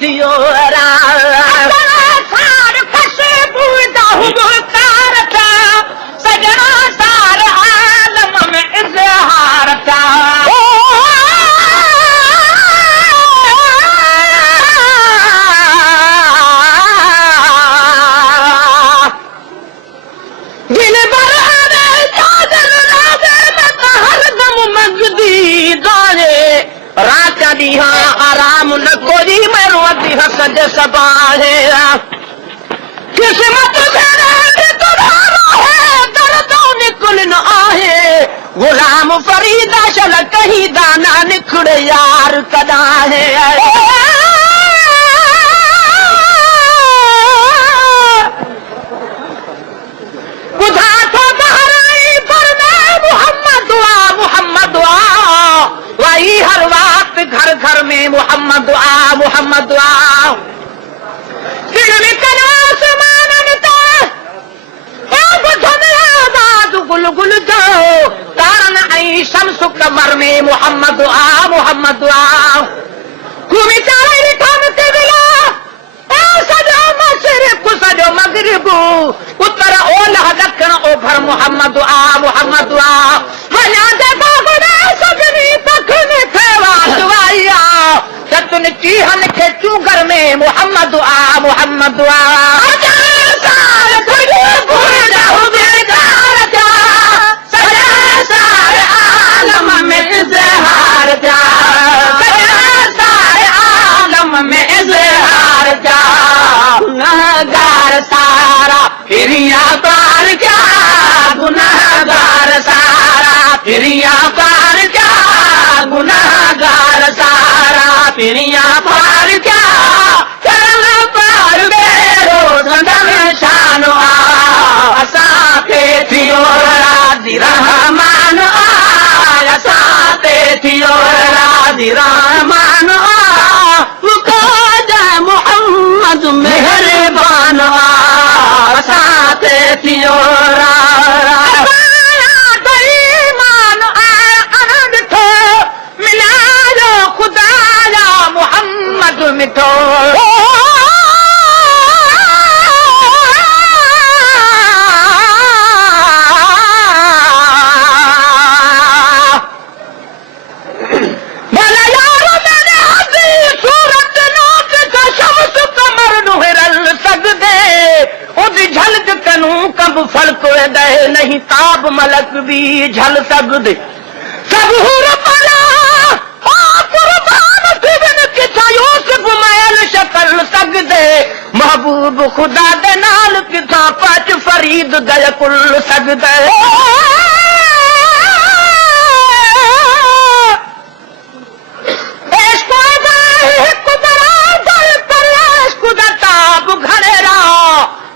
थियो सार खुशबू कार था सजना सार आलम में इज़हार था दिल भर रात ॾींहं आराम न कोई मैं रोती हसद सबाहे किस्मत दर्दों निकुल न आहे गुलाम फरीदा शल कहीं दाना निखड़े यार कदा है बुधा तो बहराई पर मोहम्मद वही हर वक्त घर घर में मोहम्मद दुआ गुल गुल जाओ तारन ऐं शम्स कमर में मोहम्मद दुआ घूमी चाहे रिठम ते विला सजो मशरिक़ सजो मगरिब उत्तर ओलह ॾखण ओभर मोहम्मद दुआ वञा जॻह सभिनी पखनि खे वाजवाइया तुन चीहन खे चूगर में मोहम्मद दुआ आलम में इज़हार जा आलम में इज़हार जा गुनहगार सारा फिरिया पार क्या गुनहगार सारा फिरिया पार क्या गुनहगार सारा फिरिया पार क्या चल पार बेरो संदन शानो असाते थियो राज़ी रहमान असाते थियो राज़ी रहमान मुकाजा मोहम्मद मेहरबान असाते थियो मिठो भला यार मैंने हसी सूरत नोट का शम्स कमर नुहरल सगदे उद झलक कनू कब फलक दे नहीं ताब मलक भी झल सगदे सब हुर पला महबूब खुदा दे नाल किथा पच फरीद दय कुल सगदे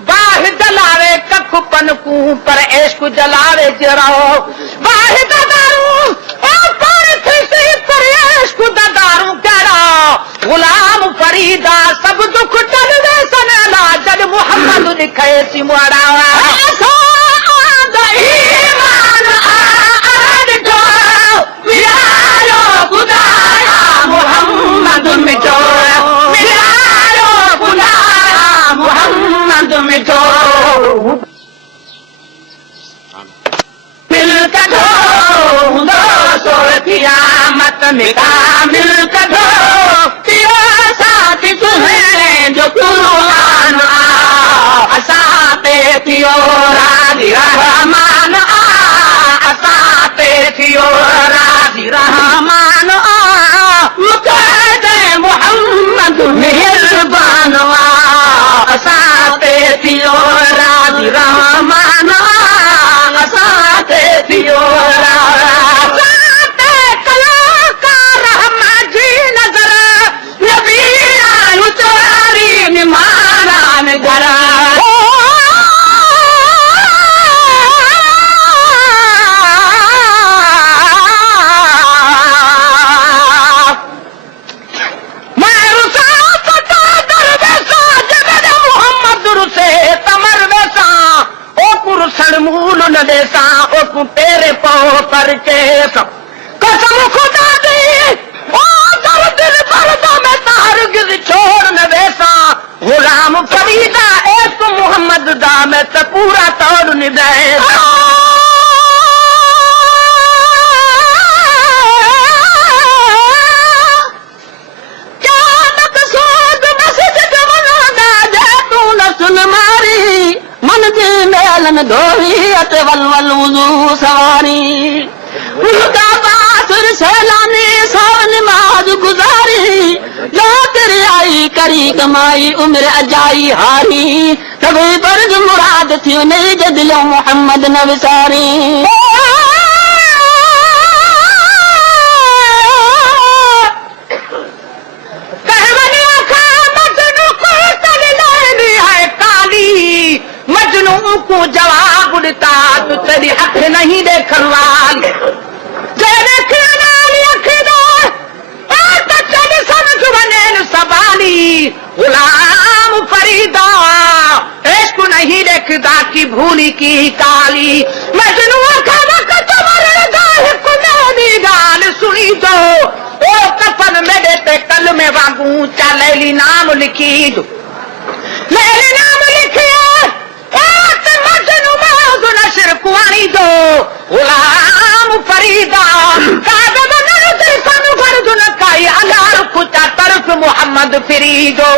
बाह जलावे कख पनकू पर इश्क जलावे जराओ बाह दारू पर इश्क दारू करा गुलाम फरीदा सब दुख टल दे सनला जब मोहम्मद लिखे सिमड़ा ईमान आद जो मिलायो खुदाया मोहम्मद मिठो मिलायो खुदाया मोहम्मद मिठो मिल कढो हूंदो सो क़यामत में कामिल कढो जो कुरान असाते थियो राज़ी रहमान असाते थियो राज़ी रहमान मुकादे मोहम्मद मेहरबान असाते थियो राज़ी रहमान असाते थियो असाते कलाकार दे धोई अत वल वुज़ू सवारी उनका बासुर सैलानी सब नमाज गुजारी लाकर आई करी कमाई उम्र अजाई हारी तभी बर्ग मुराद थी उन्हें जदिलो मोहम्मद न विसारी मजनू को जवाब उड़ता तो तेरी अख नहीं देखने वाली सवाली गुलाम फरीदा इश्क नहीं देखता की भूली की काली मजनू का वक्त गाल सुनी तो ओ कफन में देते कल में वागू चलेली नाम लिखी दो मेरे नाम लिखिए नशर कुआनी दो गुलाम फरीदा काई अलार कुचा तरफ मोहम्मद फरीदो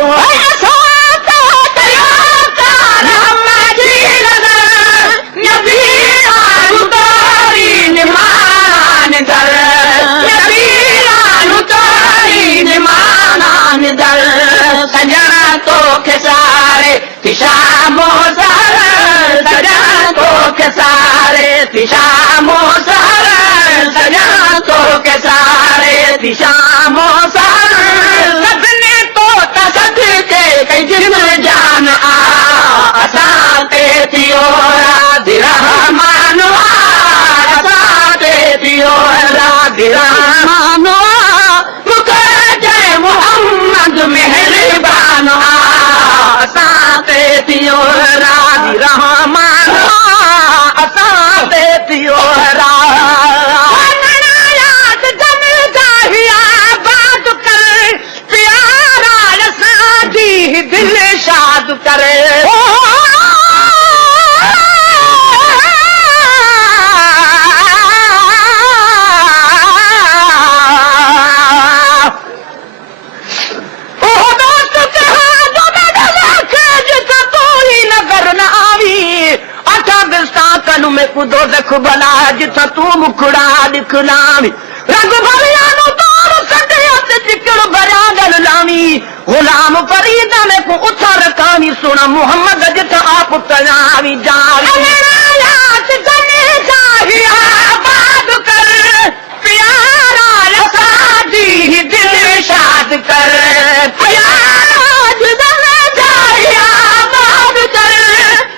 सजना तो खेसारे पिशामो सारे पिशामो सजना तो के सारे पिशामो सदने तो तसद के कई जिन जान आ असाते तियोरा दिरहमान असाते तियोरा दिरहमान मुकर जय मोहम्मद मेहरबान असाते तियोरा दिरहमान दिल शाद करे में कुदो देख भला जिथ तू मुखड़ा दिखलावी रंग भरिया नु तोर सटिया ते चिकड़ भरिया गल लावी गुलाम फरीदा में को उथर कहानी सुना मोहम्मद जिथ आप तनावी जावी याद जने चाहिया बात कर प्यारा लसादी दिल शाद कर प्यारा जने चाहिया बात कर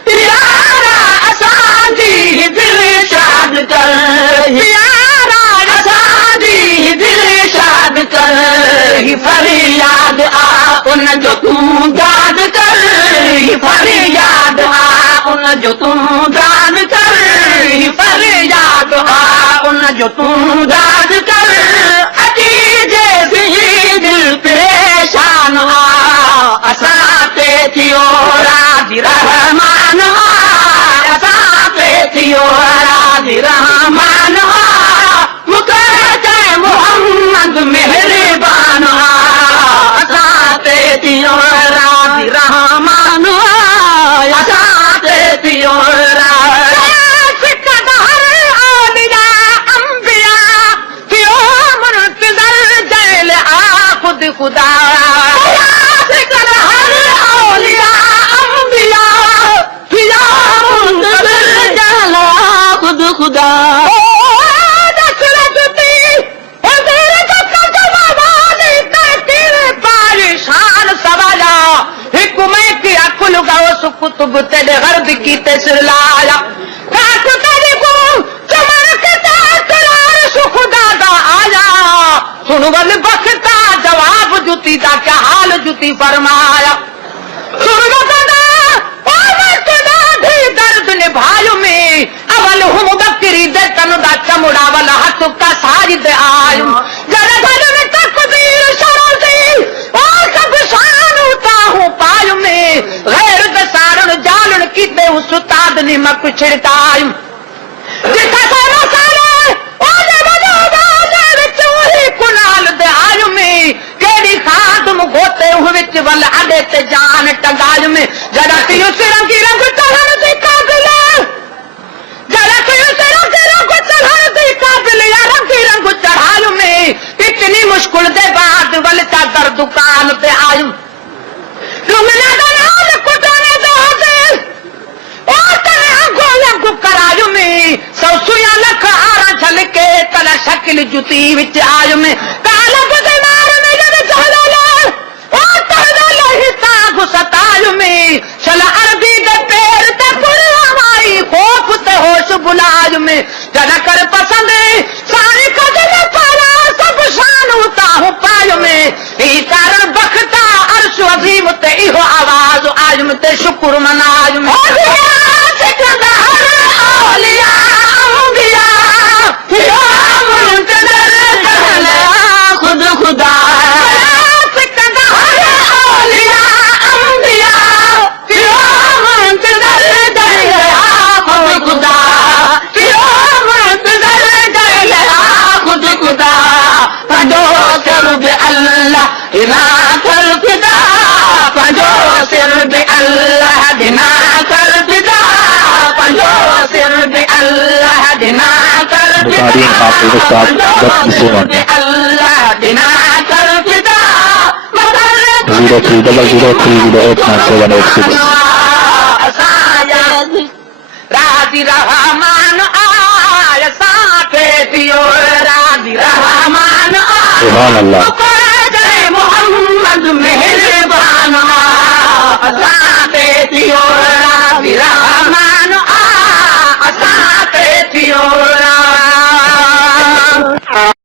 प्यारा असादी दिल शाद कर प्यारा असादी दिल शाद कर फरियाद आ उन जो तू दाद कर फरियाद आ उन जो तू दाद कर फरियाद आ उन जो तू दाद कर अजी जैसी दिल परेशान आ असाते थियो राजी रहमान असाते थियो राजी रहमान मुकर मोहम्मद मेहरबान असाते थियो राजी रहमान असाते थियो खुदा खुद खुदा शान सवाला हिक में किया कुल गाओ सुकुतुब तेरे गर्द की तस्वीर लाया सुन वल बख्ता जवाब जुती दा क्या हाल जुती फरमाया सुन दर्द ने भाइयों में अवल हूँ बकरी दे तनु दा चमुड़ा वाला हाथ का साजिद आयु जरा घर में तकदीर शरोजी और सब शान उता हूँ पायु में गैर दसारण जालन की दे उस्ताद निमक छिड़कायूं जिथा सारा सारे ओदे वजोदाने विच वही कुनाल दे आयु में केड़ी खादम गोते विच वल अडे ते जान टंगायु में जरा तियो सिरंगी रंग चढ़न दी काबिल जरा तियो सिरंगी रंग चढ़न दी काबिल या रंगी रंग चढ़ायु में इतनी मुश्किल दे बाद वल चादर दुकान ते आयु रुमना दा नाल कुटाने दे होते ओ तने आगो करायु में सौसुया लख आरा झलके तला शक्ल जुती विच आयु में काला बुदे मार में जब चला ले ओ तला लहिता घुसतायु में चला अरबी दे पैर ते पुरवाई खौफ ते होश बुलायु में जरा कर पसंद सारे कदम पाला सब शान उता हो पायु में ई कारण बखता अर्श अजीम ते इहो आवाज आयु में ते शुक्र मनायु में खुद खुदा Bukhari and Hafiz Ustad Dr. Suman 0300308978 राजी रहमान आया साथे पियो राजी रहमान Subhanallah